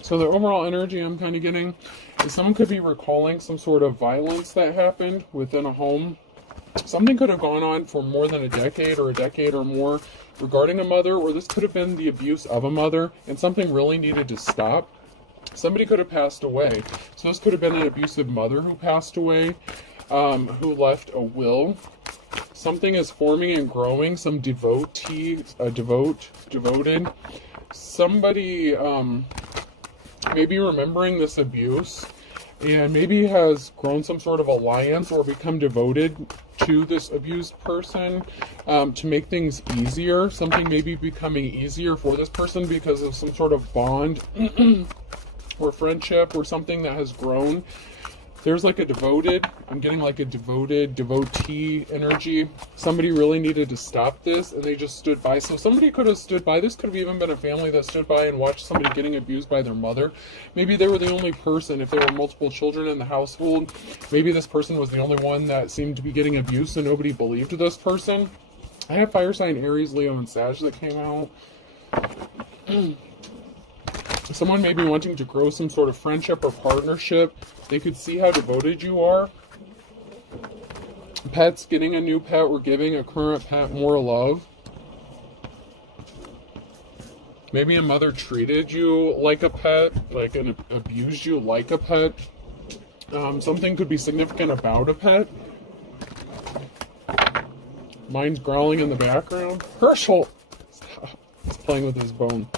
So the overall energy I'm kind of getting is someone could be recalling some sort of violence that happened within a home. Something could have gone on for more than a decade or more regarding a mother, or this could have been the abuse of a mother, and something really needed to stop. Somebody could have passed away. So this could have been an abusive mother who passed away, who left a will. Something is forming and growing, some devoted. Somebody maybe remembering this abuse and maybe has grown some sort of alliance or become devoted to this abused person to make things easier. Something maybe becoming easier for this person because of some sort of bond or friendship or something that has grown. There's like a devoted, I'm getting like a devotee energy. Somebody really needed to stop this and they just stood by. So somebody could have stood by. This could have even been a family that stood by and watched somebody getting abused by their mother. Maybe they were the only person. If there were multiple children in the household, maybe this person was the only one that seemed to be getting abused and nobody believed this person. I have fire sign Aries, Leo, and Sag that came out. Someone may be wanting to grow some sort of friendship or partnership. They could see how devoted you are. Pets, getting a new pet or giving a current pet more love. Maybe a mother treated you like a pet, like abused you like a pet. Something could be significant about a pet. Mine's growling in the background. Herschel! Stop. He's playing with his bone.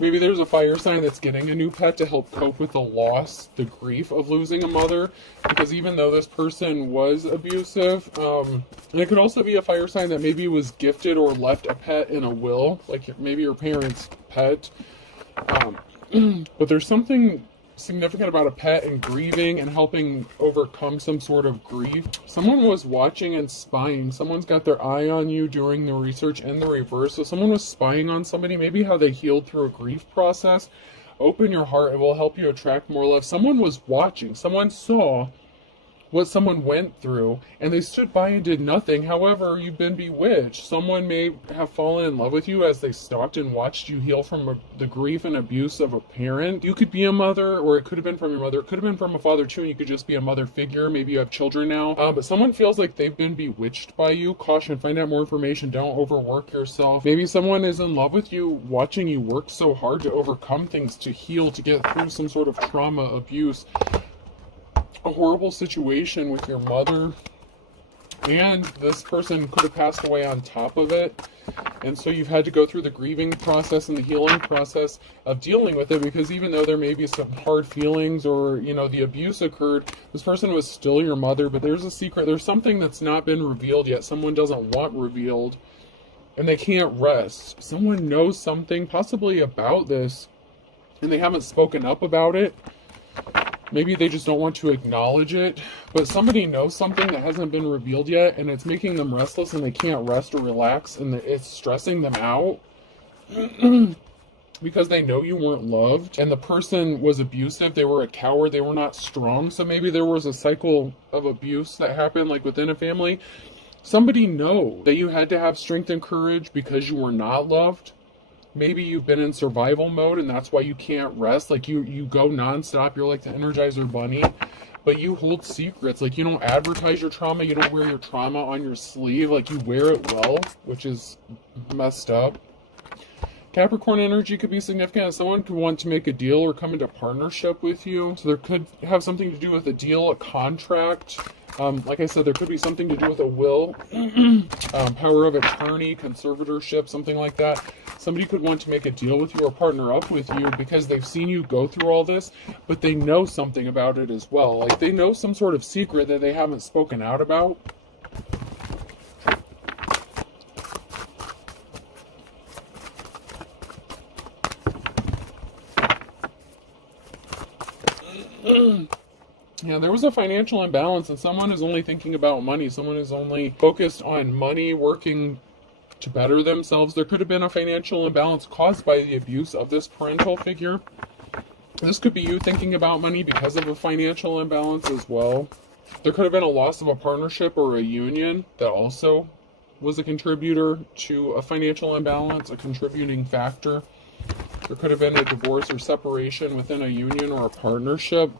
Maybe there's a fire sign that's getting a new pet to help cope with the loss, the grief of losing a mother. Because even though this person was abusive, and it could also be a fire sign that maybe was gifted or left a pet in a will, like maybe your parents' pet. But there's something significant about a pet and grieving and helping overcome some sort of grief. Someone was watching and spying. Someone's got their eye on you during the research and the reverse. So someone was spying on somebody, maybe how they healed through a grief process. Open your heart. It will help you attract more love. Someone was watching. Someone saw what someone went through and they stood by and did nothing. However, you've been bewitched. Someone may have fallen in love with you as they stalked and watched you heal from the grief and abuse of a parent. You could be a mother, or it could have been from your mother. It could have been from a father too, and you could just be a mother figure. Maybe you have children now, but someone feels like they've been bewitched by you. Caution, find out more information. Don't overwork yourself. Maybe someone is in love with you, watching you work so hard to overcome things, to heal, to get through some sort of trauma, abuse, a horrible situation with your mother, and this person could have passed away on top of it, and so you've had to go through the grieving process and the healing process of dealing with it, because even though there may be some hard feelings or the abuse occurred, this person was still your mother. But there's a secret, there's something that's not been revealed yet, someone doesn't want revealed, and they can't rest. Someone knows something possibly about this and they haven't spoken up about it. Maybe they just don't want to acknowledge it, but somebody knows something that hasn't been revealed yet, and it's making them restless, and they can't rest or relax, and it's stressing them out because they know you weren't loved, and the person was abusive, they were a coward, they were not strong. So maybe there was a cycle of abuse that happened, like within a family. Somebody knows that you had to have strength and courage because you were not loved. Maybe you've been in survival mode and that's why you can't rest. Like you go nonstop. You're like the Energizer Bunny, but you hold secrets. Like you don't advertise your trauma. You don't wear your trauma on your sleeve. Like you wear it well, which is messed up. Capricorn energy could be significant. Someone could want to make a deal or come into partnership with you. So there could have something to do with a deal, a contract. Like I said, there could be something to do with a will, power of attorney, conservatorship, something like that. Somebody could want to make a deal with you or partner up with you because they've seen you go through all this, but they know something about it as well. Like they know some sort of secret that they haven't spoken out about. Yeah, there was a financial imbalance and someone is only thinking about money. Someone is only focused on money, working to better themselves. There could have been a financial imbalance caused by the abuse of this parental figure. This could be you thinking about money because of a financial imbalance as well. There could have been a loss of a partnership or a union that also was a contributor to a financial imbalance, a contributing factor. There could have been a divorce or separation within a union or a partnership.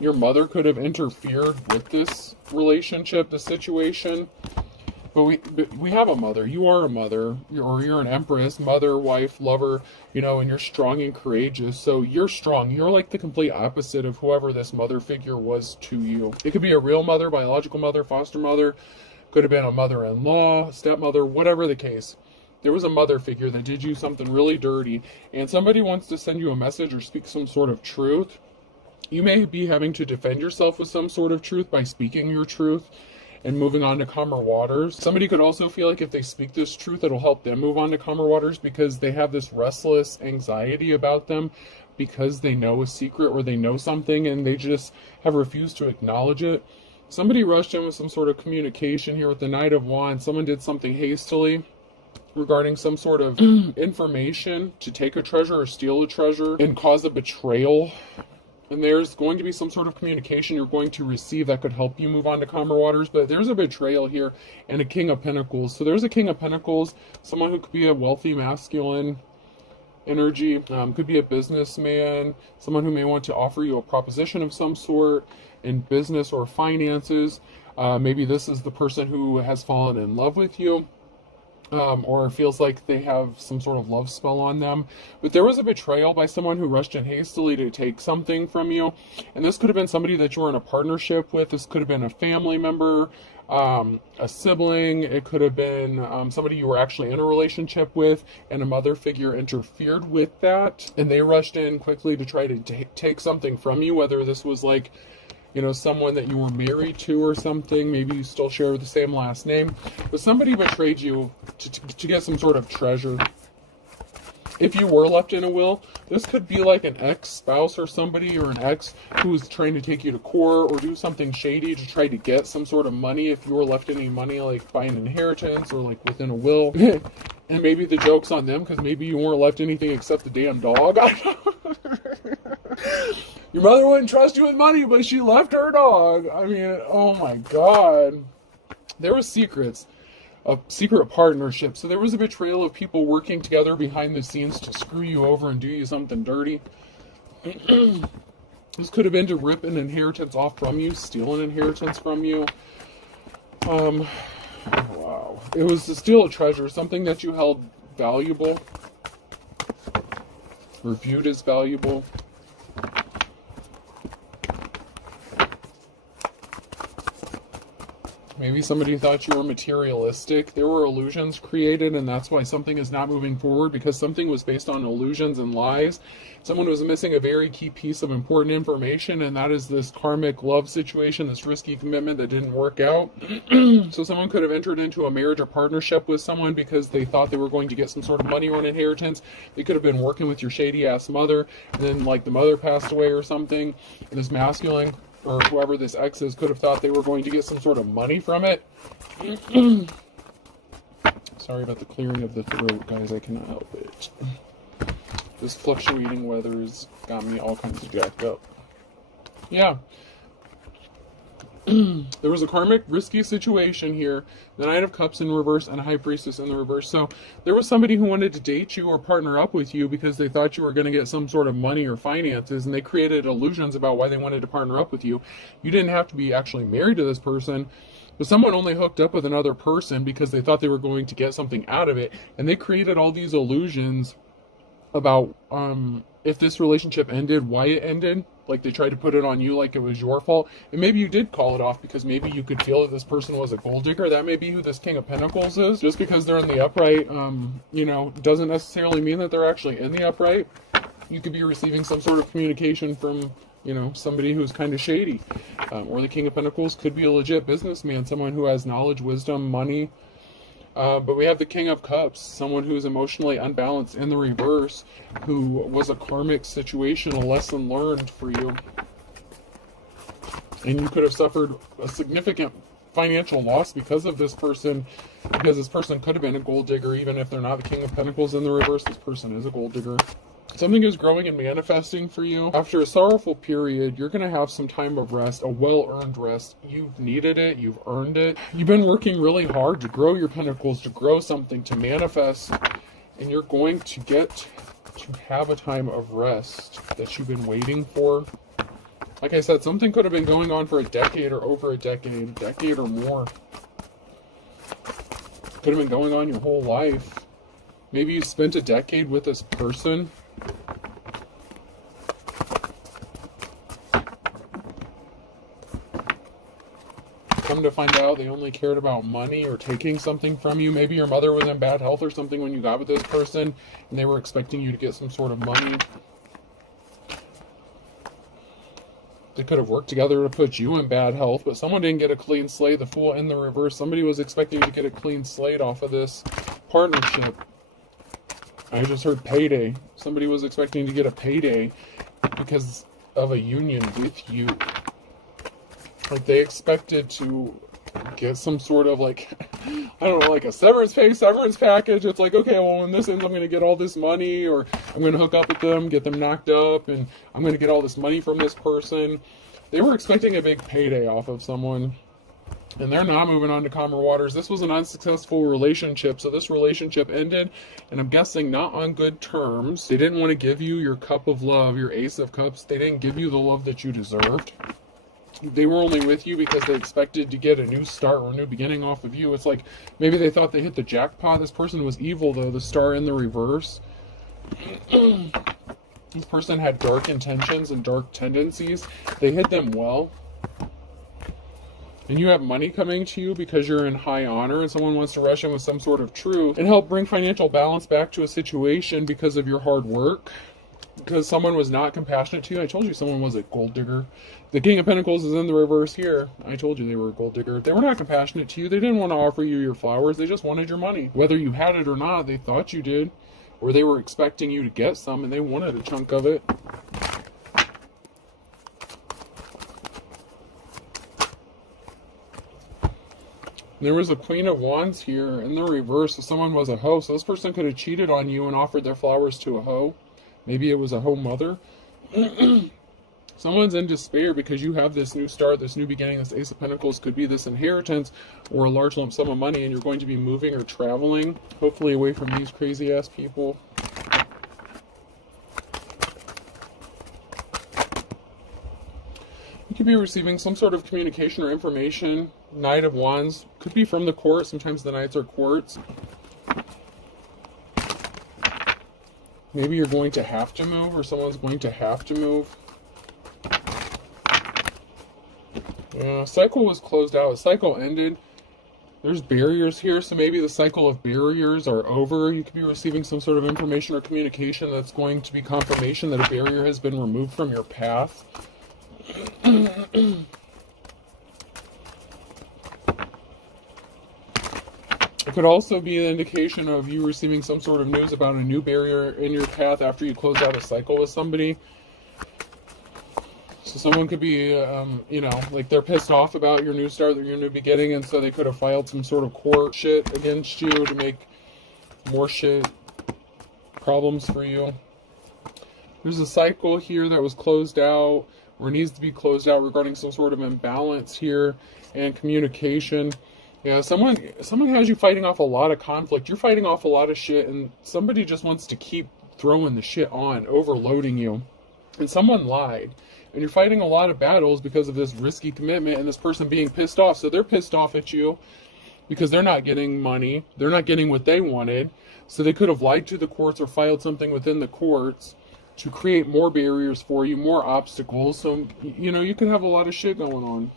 Your mother could have interfered with this relationship, the situation. But we have a mother. You are a mother, or you're an empress, mother, wife, lover, and you're strong and courageous. So you're strong. You're like the complete opposite of whoever this mother figure was to you. It could be a real mother, biological mother, foster mother. Could have been a mother-in-law, stepmother, whatever the case. There was a mother figure that did you something really dirty, and somebody wants to send you a message or speak some sort of truth. You may be having to defend yourself with some sort of truth by speaking your truth and moving on to calmer waters. Somebody could also feel like if they speak this truth, it'll help them move on to calmer waters because they have this restless anxiety about them because they know a secret or they know something and they just have refused to acknowledge it. Somebody rushed in with some sort of communication here with the Knight of Wands. Someone did something hastily regarding some sort of information to take a treasure or steal a treasure and cause a betrayal. And there's going to be some sort of communication you're going to receive that could help you move on to calmer waters. But there's a betrayal here and a King of Pentacles. So there's a King of Pentacles, someone who could be a wealthy masculine energy, could be a businessman, someone who may want to offer you a proposition of some sort in business or finances. Maybe this is the person who has fallen in love with you. Or feels like they have some sort of love spell on them. But there was a betrayal by someone who rushed in hastily to take something from you. And this could have been somebody that you were in a partnership with. This could have been a family member, a sibling. It could have been somebody you were actually in a relationship with, and a mother figure interfered with that. And they rushed in quickly to try to take something from you, whether this was like someone that you were married to or something. Maybe you still share the same last name. But somebody betrayed you to get some sort of treasure. If you were left in a will, this could be like an ex-spouse or somebody or an ex who's trying to take you to court or do something shady to try to get some sort of money. If you were left any money, like by an inheritance or like within a will. And maybe the joke's on them because maybe you weren't left anything except the damn dog. Your mother wouldn't trust you with money, but she left her dog. I mean, oh my God. There were secrets, a secret partnership. So there was a betrayal of people working together behind the scenes to screw you over and do you something dirty. This could have been to rip an inheritance off from you, steal an inheritance from you. Wow. It was to steal a treasure, something that you held valuable, or viewed as valuable. Maybe somebody thought you were materialistic. There were illusions created, and that's why something is not moving forward, because something was based on illusions and lies. Someone was missing a very key piece of important information, and that is this karmic love situation, this risky commitment that didn't work out. So someone could have entered into a marriage or partnership with someone because they thought they were going to get some sort of money or an inheritance. They could have been working with your shady-ass mother, and then like the mother passed away or something, and this masculine or whoever this ex is could have thought they were going to get some sort of money from it. Sorry about the clearing of the throat, guys. I cannot help it. This fluctuating weather's got me all kinds of jacked up. Yeah. There was a karmic, risky situation here. The Knight of Cups in reverse and a High Priestess in the reverse. So there was somebody who wanted to date you or partner up with you because they thought you were going to get some sort of money or finances, and they created illusions about why they wanted to partner up with you. You didn't have to be actually married to this person, but someone only hooked up with another person because they thought they were going to get something out of it, and they created all these illusions about if this relationship ended, why it ended. Like they tried to put it on you like it was your fault. And maybe you did call it off because maybe you could feel that this person was a gold digger. That may be who this King of Pentacles is. Just because they're in the upright, doesn't necessarily mean that they're actually in the upright. You could be receiving some sort of communication from, somebody who's kind of shady. Or the King of Pentacles could be a legit businessman, someone who has knowledge, wisdom, money. But we have the King of Cups, someone who's emotionally unbalanced in the reverse, who was a karmic situation, a lesson learned for you. And you could have suffered a significant financial loss because of this person, because this person could have been a gold digger, even if they're not the King of Pentacles in the reverse. This person is a gold digger. Something is growing and manifesting for you. After a sorrowful period, you're going to have some time of rest, a well-earned rest. You've needed it. You've earned it. You've been working really hard to grow your pentacles, to grow something, to manifest. And you're going to get to have a time of rest that you've been waiting for. Like I said, something could have been going on for a decade or over a decade or more. Could have been going on your whole life. Maybe you spent a decade with this person. Come to find out they only cared about money or taking something from you. Maybe your mother was in bad health or something when you got with this person, and they were expecting you to get some sort of money. They could have worked together to put you in bad health, but someone didn't get a clean slate. The Fool in the reverse. Somebody was expecting to get a clean slate off of this partnership. I just heard payday. Somebody was expecting to get a payday because of a union with you. Like they expected to get some sort of like, I don't know, like a severance package. It's like, okay, well, when this ends, I'm going to get all this money, or I'm going to hook up with them, get them knocked up, and I'm going to get all this money from this person. They were expecting a big payday off of someone, and they're not moving on to calmer waters. This was an unsuccessful relationship, so this relationship ended, and I'm guessing not on good terms. They didn't want to give you your cup of love, your Ace of Cups. They didn't give you the love that you deserved. They were only with you because they expected to get a new start or a new beginning off of you. It's like maybe they thought they hit the jackpot. This person was evil, though. The Star in the reverse. This person had dark intentions and dark tendencies. They hit them well. And you have money coming to you because you're in high honor, and someone wants to rush in with some sort of truth and help bring financial balance back to a situation because of your hard work. Because someone was not compassionate to you. I told you someone was a gold digger. The King of Pentacles is in the reverse here. I told you they were a gold digger. They were not compassionate to you. They didn't want to offer you your flowers. They just wanted your money. Whether you had it or not, they thought you did. Or they were expecting you to get some and they wanted a chunk of it. There was a Queen of Wands here in the reverse. So someone was a hoe. So this person could have cheated on you and offered their flowers to a hoe. Maybe it was a hoe mother. Someone's in despair because you have this new start, this new beginning. This Ace of Pentacles could be this inheritance or a large lump sum of money, and you're going to be moving or traveling, hopefully away from these crazy-ass people. You could be receiving some sort of communication or information. Knight of Wands could be from the court. Sometimes the Knights are courts. Maybe you're going to have to move, or someone's going to have to move. Cycle was closed out. The cycle ended. There's barriers here, so maybe the cycle of barriers are over. You could be receiving some sort of information or communication that's going to be confirmation that a barrier has been removed from your path. It could also be an indication of you receiving some sort of news about a new barrier in your path after you close out a cycle with somebody. So someone could be, you know, like they're pissed off about your new start, your new beginning, and so they could have filed some sort of court shit against you to make more shit problems for you. There's a cycle here that was closed out, or needs to be closed out regarding some sort of imbalance here and communication. Yeah, someone has you fighting off a lot of conflict. You're fighting off a lot of shit, and somebody just wants to keep throwing the shit on, overloading you. And someone lied. And you're fighting a lot of battles because of this risky commitment and this person being pissed off. So they're pissed off at you because they're not getting money. They're not getting what they wanted. So they could have lied to the courts or filed something within the courts to create more barriers for you, more obstacles. So, you know, you could have a lot of shit going on.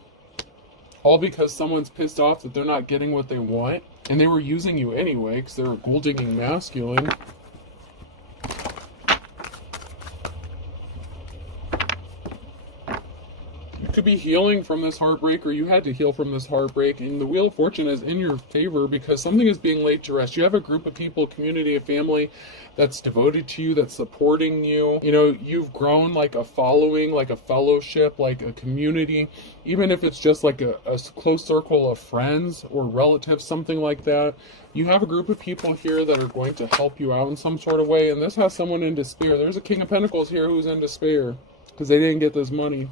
All because someone's pissed off that they're not getting what they want. And they were using you anyway because they're a gold-digging masculine. could be healing from this heartbreak, or you had to heal from this heartbreak, and the Wheel of Fortune is in your favor because something is being laid to rest. You have a group of people, community, a family that's devoted to you, that's supporting you. You know, you've grown like a following, like a fellowship, like a community, even if it's just like a close circle of friends or relatives, something like that. You have a group of people here that are going to help you out in some sort of way, and this has someone in despair. There's a King of Pentacles here who's in despair because they didn't get this money.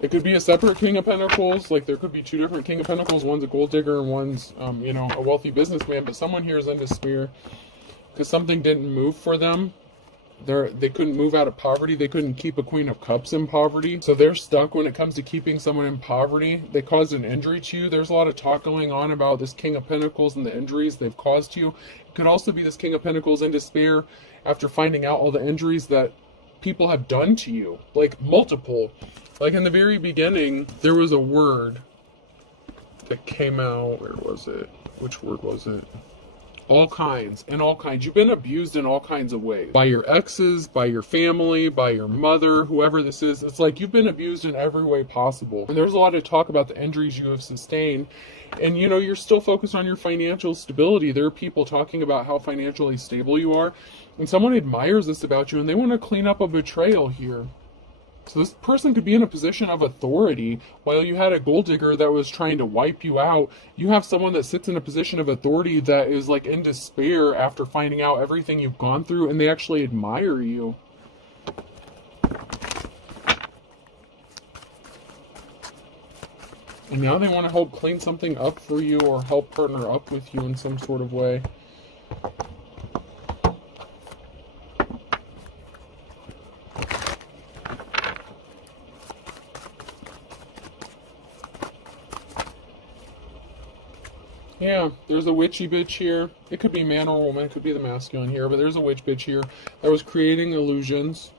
It could be a separate King of Pentacles, like there could be two different King of Pentacles. One's a gold digger and one's, you know, a wealthy businessman, but someone here is in despair because something didn't move for them. They couldn't move out of poverty. They couldn't keep a Queen of Cups in poverty. So they're stuck when it comes to keeping someone in poverty. They caused an injury to you. There's a lot of talk going on about this King of Pentacles and the injuries they've caused to you. It could also be this King of Pentacles in despair after finding out all the injuries that people have done to you, like multiple. Like in the very beginning, there was a word that came out. Where was it? Which word was it? All kinds, in all kinds. You've been abused in all kinds of ways. By your exes, by your family, by your mother, whoever this is. It's like you've been abused in every way possible. And there's a lot of talk about the injuries you have sustained. And you know, you're still focused on your financial stability. There are people talking about how financially stable you are. And someone admires this about you and they want to clean up a betrayal here. So this person could be in a position of authority. While you had a gold digger that was trying to wipe you out, you have someone that sits in a position of authority that is like in despair after finding out everything you've gone through, and they actually admire you. And now they want to help clean something up for you or help partner up with you in some sort of way. Yeah, there's a witchy bitch here. It could be man or woman. It could be the masculine here. But there's a witch bitch here that was creating illusions.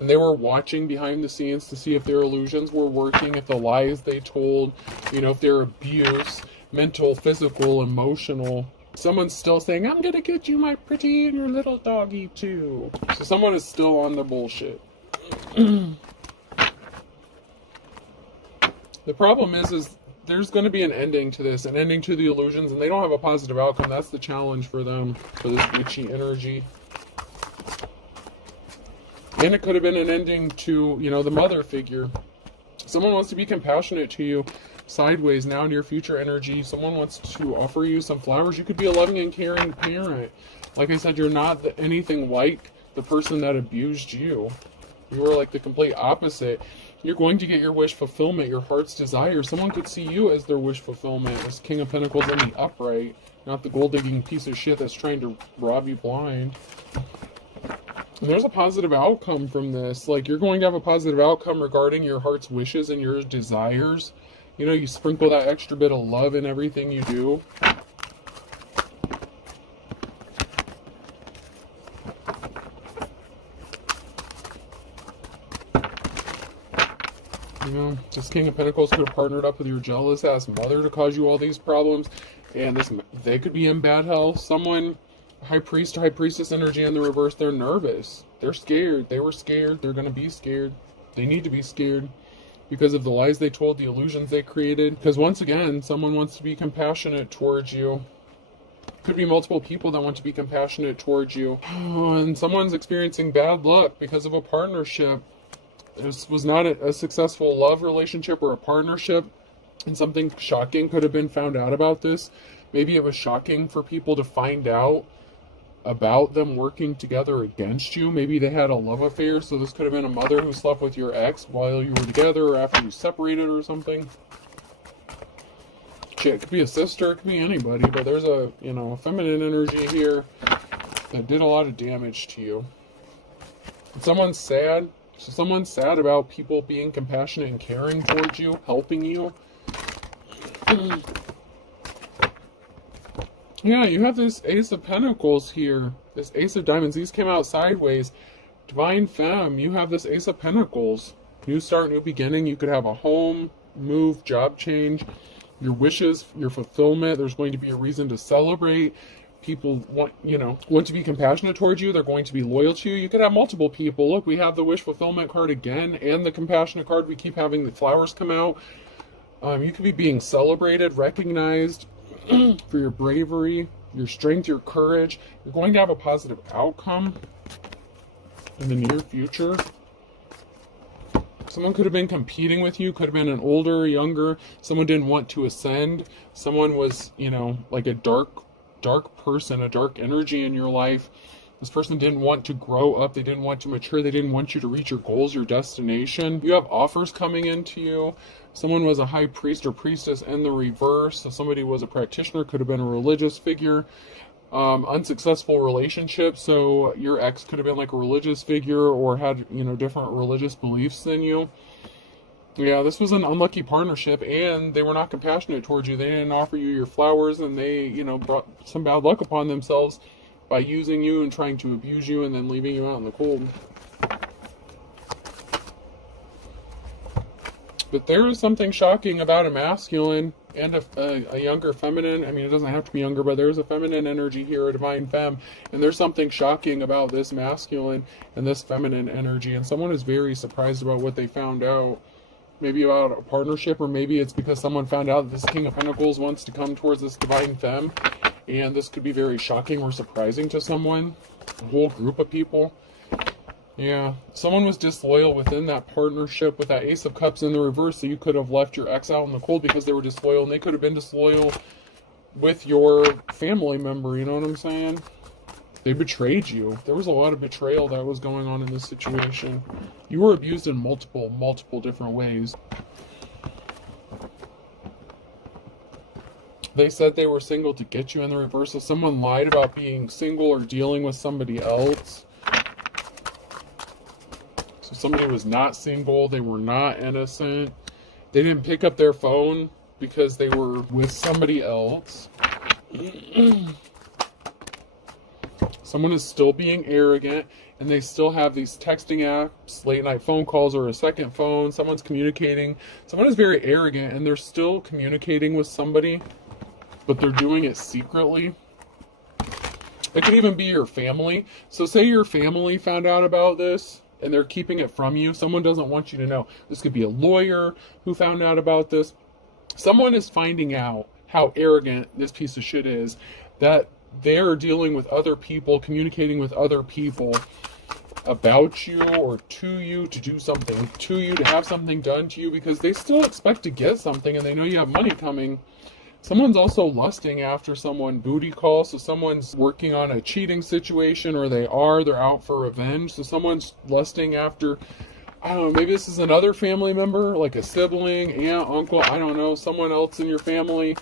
And they were watching behind the scenes to see if their illusions were working, if the lies they told, you know, if their abuse, mental, physical, emotional. Someone's still saying, I'm going to get you, my pretty, and your little doggy, too. So someone is still on the bullshit. The problem is there's going to be an ending to this, an ending to the illusions, and they don't have a positive outcome. That's the challenge for them, for this witchy energy. And it could have been an ending to, you know, the mother figure. Someone wants to be compassionate to you sideways now, near future energy. Someone wants to offer you some flowers. You could be a loving and caring parent. Like I said, you're not anything like the person that abused you. You are like the complete opposite. You're going to get your wish fulfillment, your heart's desire. Someone could see you as their wish fulfillment, as King of Pentacles in the upright, not the gold-digging piece of shit that's trying to rob you blind. And there's a positive outcome from this. Like, you're going to have a positive outcome regarding your heart's wishes and your desires. You know, you sprinkle that extra bit of love in everything you do. You know, this King of Pentacles could have partnered up with your jealous-ass mother to cause you all these problems. And they could be in bad health. Someone, High Priest or High Priestess energy in the reverse, they're nervous. They're scared. They were scared. They're going to be scared. They need to be scared because of the lies they told, the illusions they created. Because once again, someone wants to be compassionate towards you. Could be multiple people that want to be compassionate towards you. And someone's experiencing bad luck because of a partnership. This was not a successful love relationship or a partnership, and something shocking could have been found out about this. Maybe it was shocking for people to find out about them working together against you. Maybe they had a love affair, so this could have been a mother who slept with your ex while you were together or after you separated or something. Shit, it could be a sister, it could be anybody, but there's a, you know, a feminine energy here that did a lot of damage to you. And someone's sad. So someone's sad about people being compassionate and caring towards you, helping you. Yeah, you have this Ace of Pentacles here. This Ace of Diamonds. These came out sideways. Divine Femme. You have this Ace of Pentacles. New start, new beginning. You could have a home, move, job change. Your wishes, your fulfillment. There's going to be a reason to celebrate. people want to be compassionate towards you. They're going to be loyal to you. You could have multiple people. Look, we have the wish fulfillment card again, and the compassionate card. We keep having the flowers come out. You could be being celebrated, recognized for your bravery, your strength, your courage. You're going to have a positive outcome in the near future. Someone could have been competing with you, could have been an older, younger, someone didn't want to ascend. Someone was, like a dark person, a dark energy in your life. This person didn't want to grow up, they didn't want to mature, they didn't want you to reach your goals, your destination. You have offers coming into you. Someone was a high priest or priestess in the reverse. So somebody was a practitioner, could have been a religious figure. Unsuccessful relationship, so your ex could have been like a religious figure or had different religious beliefs than you. Yeah, this was an unlucky partnership, and they were not compassionate towards you. They didn't offer you your flowers, and they brought some bad luck upon themselves by using you and trying to abuse you and then leaving you out in the cold. But there is something shocking about a masculine and a younger feminine. I mean, it doesn't have to be younger, but there's a feminine energy here, a divine femme. And there's something shocking about this masculine and this feminine energy. And someone is very surprised about what they found out. Maybe about a partnership, or maybe it's because someone found out that this King of Pentacles wants to come towards this divine femme. And this could be very shocking or surprising to someone, a whole group of people. Yeah, someone was disloyal within that partnership with that Ace of Cups in the reverse, so you could have left your ex out in the cold because they were disloyal, and they could have been disloyal with your family member, you know what I'm saying? They betrayed you. There was a lot of betrayal that was going on in this situation. You were abused in multiple different ways. They said they were single to get you in the reverse, so someone lied about being single or dealing with somebody else. So somebody was not single, they were not innocent. They didn't pick up their phone because they were with somebody else. Someone is still being arrogant, and they still have these texting apps, late night phone calls, or a second phone. Someone's communicating. Someone is very arrogant, and they're still communicating with somebody, but they're doing it secretly. It could even be your family. So say your family found out about this, and they're keeping it from you. Someone doesn't want you to know. This could be a lawyer who found out about this. Someone is finding out how arrogant this piece of shit is, that they're dealing with other people, communicating with other people about you or to you, to do something to you, to have something done to you, because they still expect to get something and they know you have money coming. Someone's also lusting after someone booty call, so someone's working on a cheating situation, or they're out for revenge. So someone's lusting after, I don't know, maybe this is another family member, like a sibling, aunt, uncle, I don't know, someone else in your family.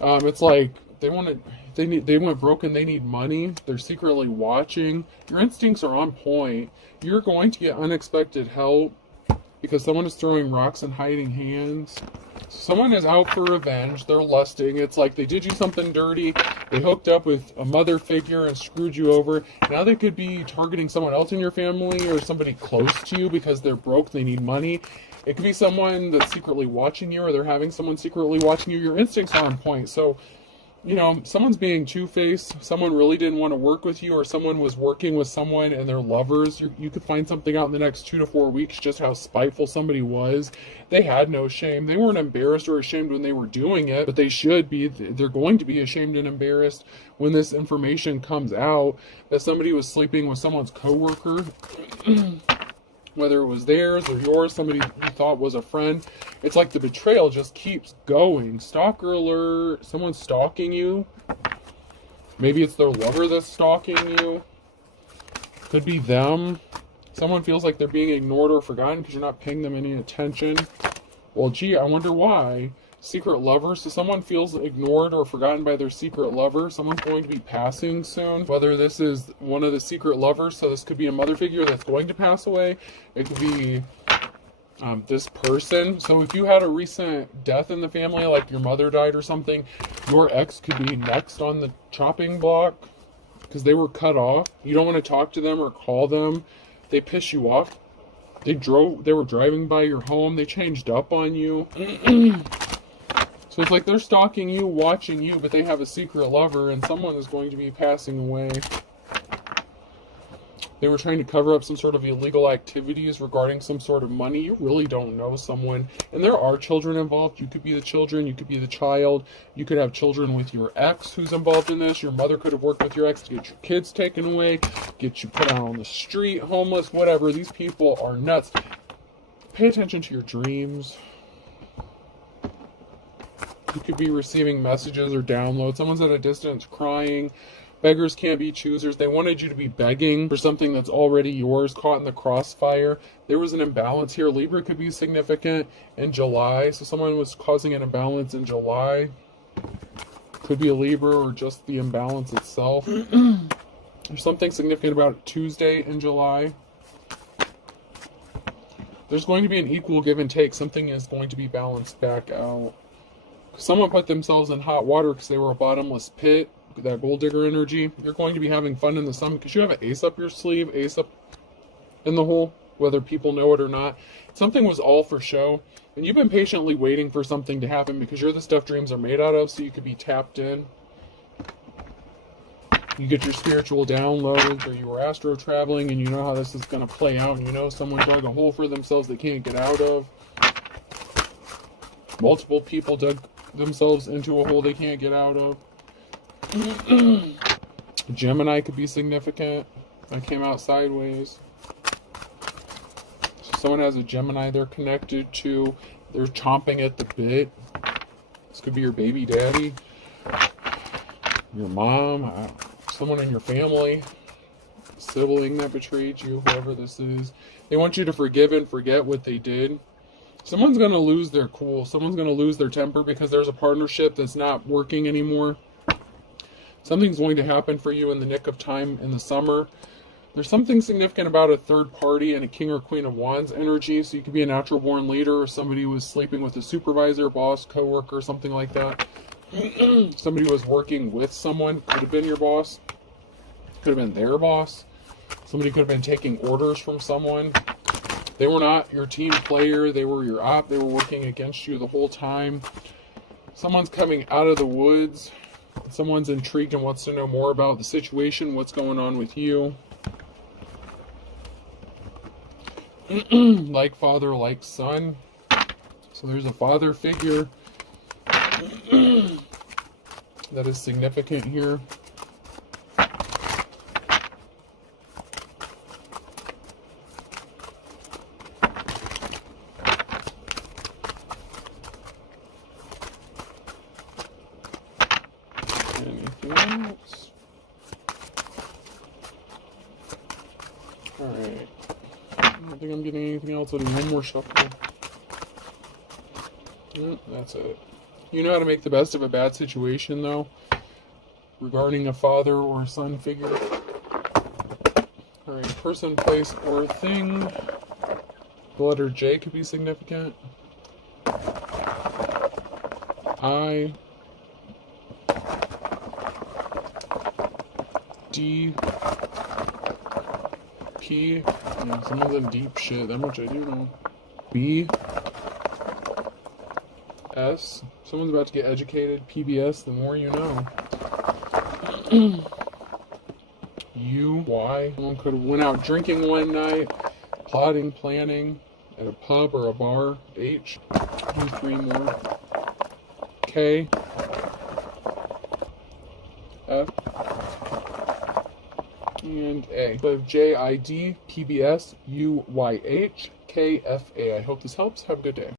It's like they went broke and they need money. They're secretly watching. Your instincts are on point. You're going to get unexpected help because someone is throwing rocks and hiding hands. Someone is out for revenge. They're lusting. It's like they did you something dirty. They hooked up with a mother figure and screwed you over. Now they could be targeting someone else in your family or somebody close to you because they're broke. They need money. It could be someone that's secretly watching you, or they're having someone secretly watching you. Your instincts are on point. So, someone's being two-faced. Someone really didn't want to work with you, or someone was working with someone and they're lovers. You could find something out in the next 2 to 4 weeks, just how spiteful somebody was. They had no shame. They weren't embarrassed or ashamed when they were doing it, but they should be. They're going to be ashamed and embarrassed when this information comes out that somebody was sleeping with someone's coworker. Whether it was theirs or yours, somebody you thought was a friend. It's like the betrayal just keeps going. Stalker alert. Someone's stalking you. Maybe it's their lover that's stalking you. Could be them. Someone feels like they're being ignored or forgotten because you're not paying them any attention. Well, gee, I wonder why. Secret lover. So someone feels ignored or forgotten by their secret lover. Someone's going to be passing soon. Whether this is one of the secret lovers, so this could be a mother figure that's going to pass away. It could be this person. So if you had a recent death in the family, like your mother died or something, your ex could be next on the chopping block because they were cut off. You don't want to talk to them or call them. They piss you off. They were driving by your home. They changed up on you. So it's like they're stalking you, watching you, but they have a secret lover, and someone is going to be passing away. They were trying to cover up some sort of illegal activities regarding some sort of money. You really don't know someone. And there are children involved. You could be the children. You could be the child. You could have children with your ex who's involved in this. Your mother could have worked with your ex to get your kids taken away, get you put out on the street, homeless, whatever. These people are nuts. Pay attention to your dreams. You could be receiving messages or downloads. Someone's at a distance crying. Beggars can't be choosers. They wanted you to be begging for something that's already yours, caught in the crossfire. There was an imbalance here. Libra could be significant in July. So someone was causing an imbalance in July. Could be a Libra or just the imbalance itself. There's something significant about Tuesday in July. There's going to be an equal give and take. Something is going to be balanced back out. Someone put themselves in hot water because they were a bottomless pit. That gold digger energy. You're going to be having fun in the sun because you have an ace up your sleeve, ace up in the hole, whether people know it or not. Something was all for show, and you've been patiently waiting for something to happen because you're the stuff dreams are made out of, so you could be tapped in. You get your spiritual downloads, or you were astro traveling and you know how this is going to play out, and you know someone dug a hole for themselves they can't get out of. Multiple people dug themselves into a hole they can't get out of. Gemini could be significant. That came out sideways. So someone has a Gemini they're connected to. They're chomping at the bit. This could be your baby daddy, your mom, someone in your family, sibling that betrayed you, whoever this is. They want you to forgive and forget what they did. Someone's going to lose their cool. Someone's going to lose their temper because there's a partnership that's not working anymore. Something's going to happen for you in the nick of time in the summer. There's something significant about a third party and a King or Queen of Wands energy. So you could be a natural born leader, or somebody who was sleeping with a supervisor, boss, coworker, something like that. Somebody who was working with someone. Could have been your boss. Could have been their boss. Somebody could have been taking orders from someone. They were not your team player. They were your op. They were working against you the whole time. Someone's coming out of the woods. Someone's intrigued and wants to know more about the situation, what's going on with you. Like father, like son. So there's a father figure that is significant here. Anything else? Alright. I don't think I'm getting anything else. I'll do one more shuffle. Yep, that's it. You know how to make the best of a bad situation, though, regarding a father or son figure. Alright, person, place, or thing. The letter J could be significant. I. D. P. Yeah, someone's in deep shit. That much I do know. B. S. Someone's about to get educated. PBS. The more you know. U. Y. Someone could have went out drinking one night, plotting, planning at a pub or a bar. H. Do 3 more. K. F. And A. So J, I, D, P, B, S, U, Y, H, K, F, A. I hope this helps. Have a good day.